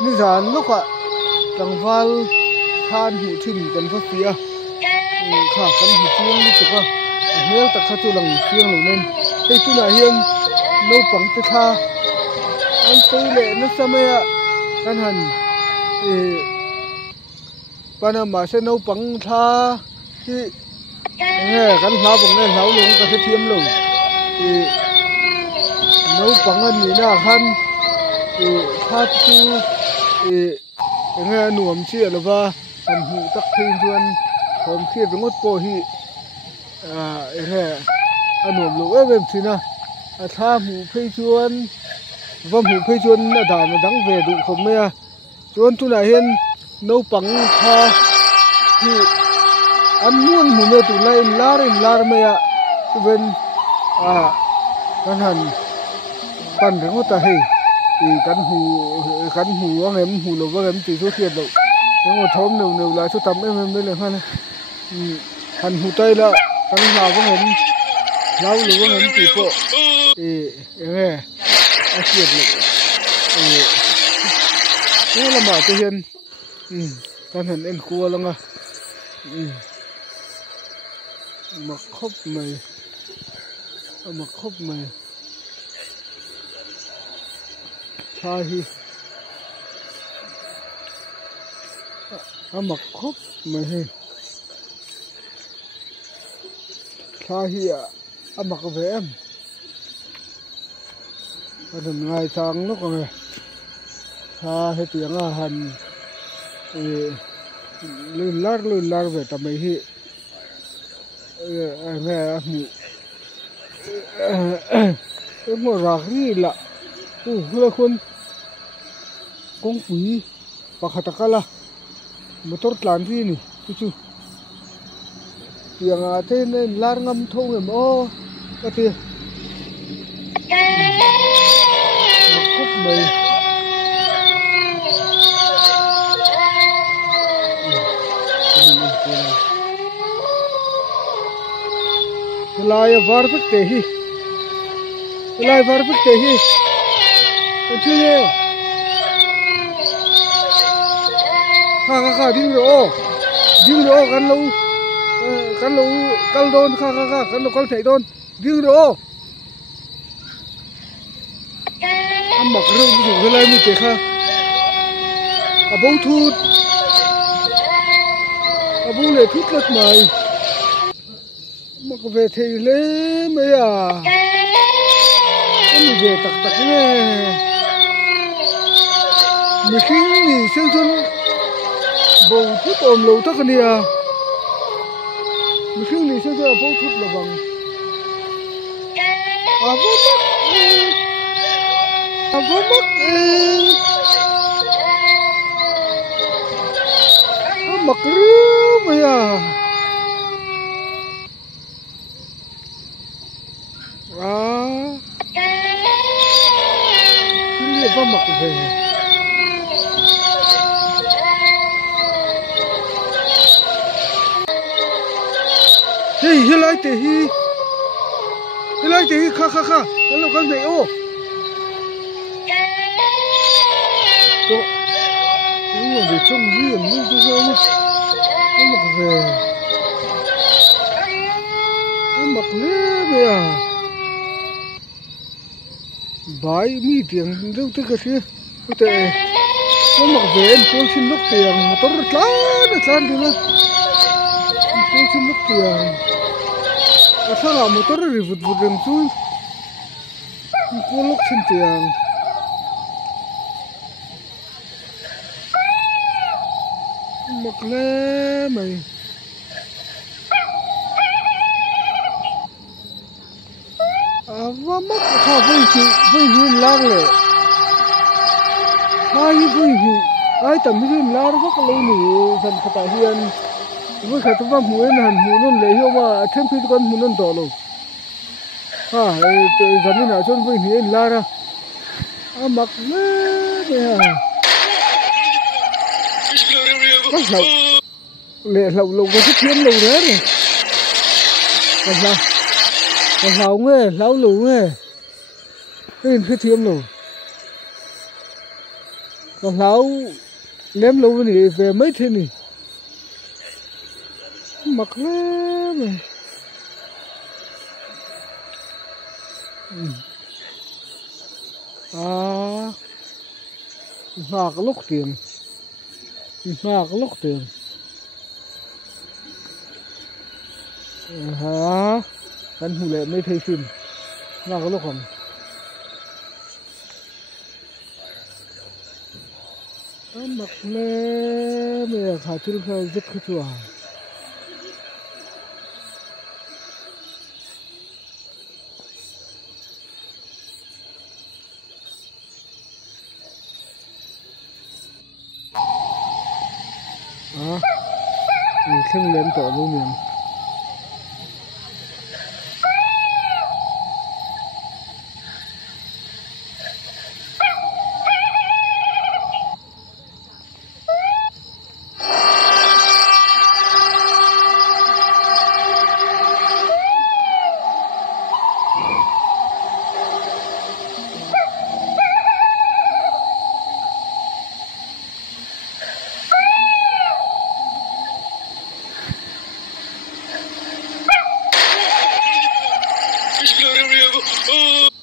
ni zan lúc ạ tangwal than hu thin kan fa pia kha kan hu chiang ni tuka mel tak kha chu lang chiang lo nen hei tu na hian no pang te tha an tei le na samaya kan han Panama sẽ nấu bằng tha thì nghe cắn lá bằng nghe nấu luôn cả cái thiêm luôn thì nấu bằng anh như nào khăn thì tha tu thì nghe nuông chia là va anh hụ tắc thiên chuan hôm kia với ngót po hi nghe anh nuông lũ em xin à tha hụ phê chuan vâm hụ phê chuan đã mà đắng về đủ không mấy à chuan tu này hiền nấu bằng tha thì ăn muôn mù mê tụ này lar mê ạ cho bên căn hẳn pan cái ngót ta hì thì cắn hù anh em hù lộc anh em chỉ số tiền đâu cái ngót thóm nều lại số tầm em mới lên hơn hẳn hù tay là cắn nào có em lau lộc anh em chỉ po thì nghe ăn tiền lộc thế là mà tôi hiền căn hẳn em cua lắm à mà khóc mày sai hi mà khóc mày hi sai hi mặc về em đừng ngày sáng nó còn này sai hết tiếng hành lươn lát về tầm ấy hi nghe cái mùa rạc gì lạ là con quý bạc hạt cala motor tlan phi ni chu tiếng thế nên lar ngâm thâu em ô cái tiền mặc khúc mày lai var bức tê hi chứ nhé kha đinh rồi cắn lâu cal đôn kha cắn lâu cal thảy đôn đinh rồi ăn mặc rêu dùng cái lai mi tê kha bông thút bông lệ thút lật mày mặc về thì lấy mấy mình về tặc nghe mình khi gì xem chân bầu thút ôm lầu tắc này mình khi gì xem chân bầu thút là bằng vô mắc mặc rứa mấy va mặc về hi lại thì kha nó là con này ô to đúng rồi để trông riêng như thế sao nó mặc về nó mặc lé vậy bãi mi tiền đâu tới cái gì có thể nó mặc về em tôi xin lúc tiền mà tôi rất lán đi nữa tôi xin lúc tiền sao làm mà tôi rất vụt đằng chui tôi lúc xin tiền mặc lé mày và mất kha với hiền lang lệ hai với hiền ai tầm hiền lang rất là lâu nữa dần khát hiền với khát vọng muốn hẳn muốn lấy hiệu mà thêm phi con muốn đỏ luôn dần như nào cho với hiền lang ra mặc lệ các lậu có thích hiến lậu đấy này còn lão nghe lão lù nghe cái thiêm lù Còn lão ném lâu này về mấy thế này mặc lắm này. Ngạc lúc tiền hả anh hù lệ mấy thầy phim ngạc lúc không mặc lẽ mẹ khá chứ khá rất khá chua không lên tổ luôn miệng Bismillahirrahmanirrahim.